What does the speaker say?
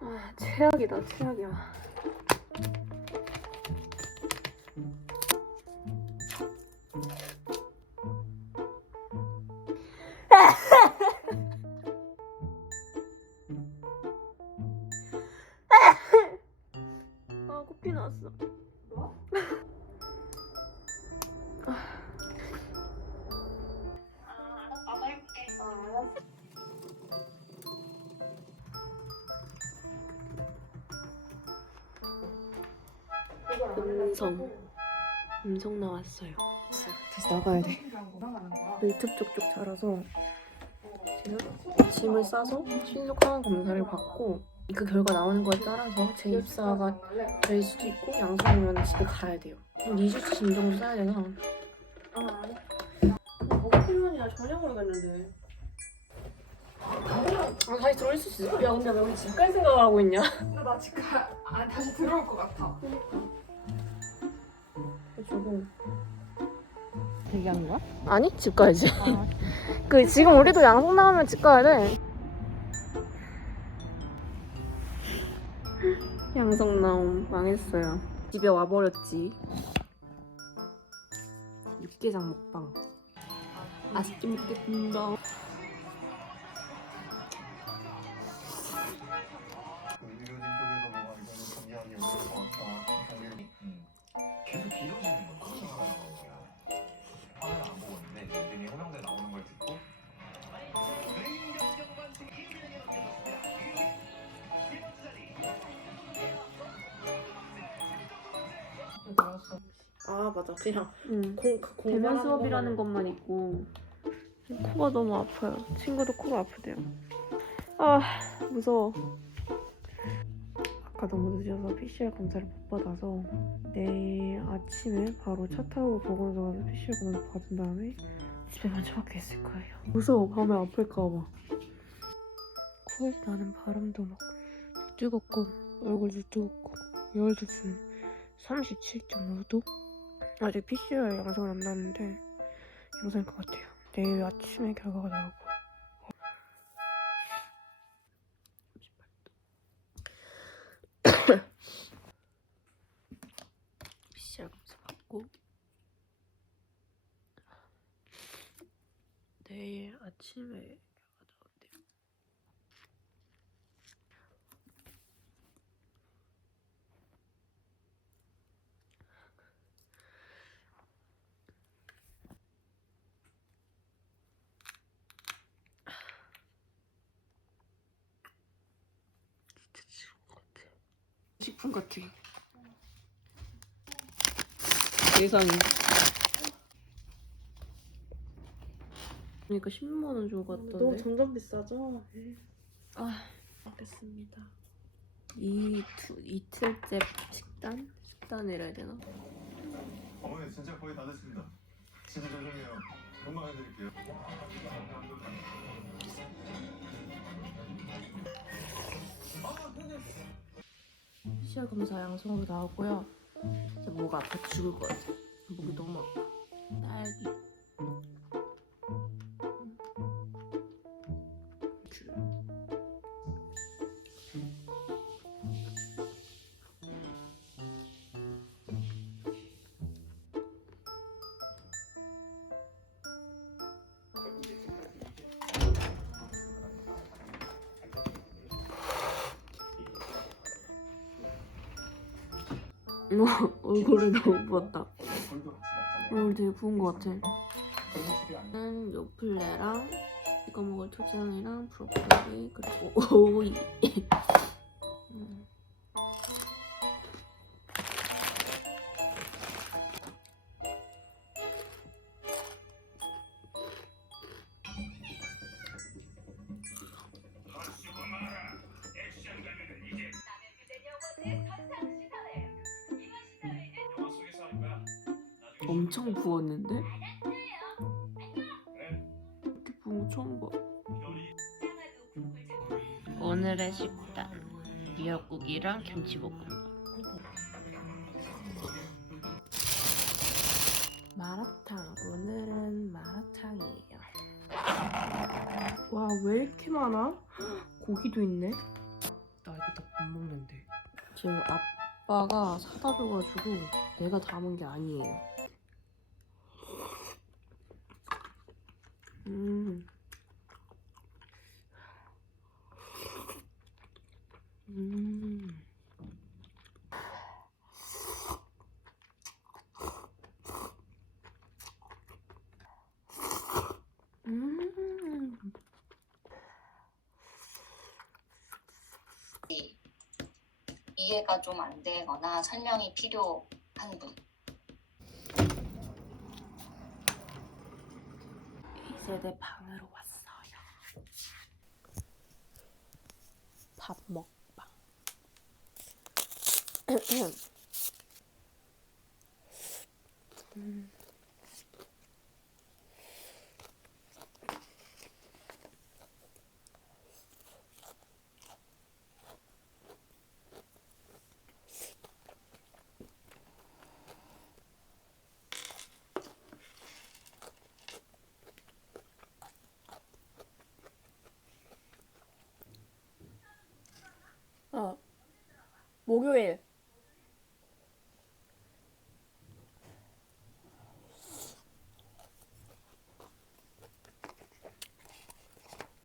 아, 최악이다, 최악이야. 아, 코피 나왔어. 음성. 음성 나왔어요. 다시 나가야 돼. 밀접 쪽쪽 자라서 지금 짐을 싸서 신속 항원 검사를 받고 그 결과 나오는 거에 따라서 재입사가 될 수도 있고 양성이면 집에 가야 돼요. 한 2주치 짐 정도 싸야 되나? 아, 뭐가 필요하냐 전혀 모르겠는데. 아, 다시 들어올 수 있어? 야, 근데 왜 우리 집갈 생각을 하고 있냐? 나 지금 아, 다시 들어올 것 같아. 저거. 얘기하는 거야? 아니 집 가야지. 그 지금 우리도 양성 나오면 집 가야 돼. 양성 나옴 망했어요. 집에 와버렸지. 육개장 먹방. 맛있게 먹겠습니다. 아 맞아 그냥 응. 공, 그 대면 수업이라는 것만 있고 코가 너무 아파요. 친구도 코가 아프대요. 아 무서워. 아까 너무 늦어서 PCR 검사를 못 받아서 내일 아침에 바로 차 타고 보건소 가서 PCR 검사 받은 다음에 집에 먼저 밖에 있을 거예요. 무서워. 밤에 아플까봐. 코에서 나는 바람도 막 뜨겁고 얼굴도 뜨겁고 열도 지금 37.5도? 아직 PCR 양성은 안 나왔는데 양성일 것 같아요. 내일 아침에 결과가 나오고. PCR 검사 받고 내일 아침에 결과 나온대요. 진짜 지금 같아. 식품 같아. 예상이. 그러니까 10만 원 주고 갔던데. 너무 점점 비싸죠? 아, 알겠습니다. 이 두, 이틀째 식단? 식단이라 해야 되나? 어머니 진짜 거의 다 됐습니다. 진짜 죄송해요. 금방 해드릴게요. PCR 검사 양성으로 나왔고요. 진짜 목 아파 죽을 것 같아. 목이 너무 아파. 딸기. 뭐 얼굴이 너무 부었다. 얼굴 되게 부은 것 같아. 는 요플레랑 이거 먹을 초장이랑 브로콜리 그리고 오이. 엄청 부었는데? 이렇게 부은 거 처음 봐. 오늘의 식단 미역국이랑 김치볶음밥. 마라탕. 오늘은 마라탕이에요. 와 왜 이렇게 많아? 고기도 있네. 나 이거 다 지금 아빠가 사다 줘가지고 내가 담은 게 아니에요. 음. 음. 음. 이해가 좀 안 되거나 설명이 필요한 분. 이제 내 방으로 왔어요. 밥 먹방. 음. 어. 목요일.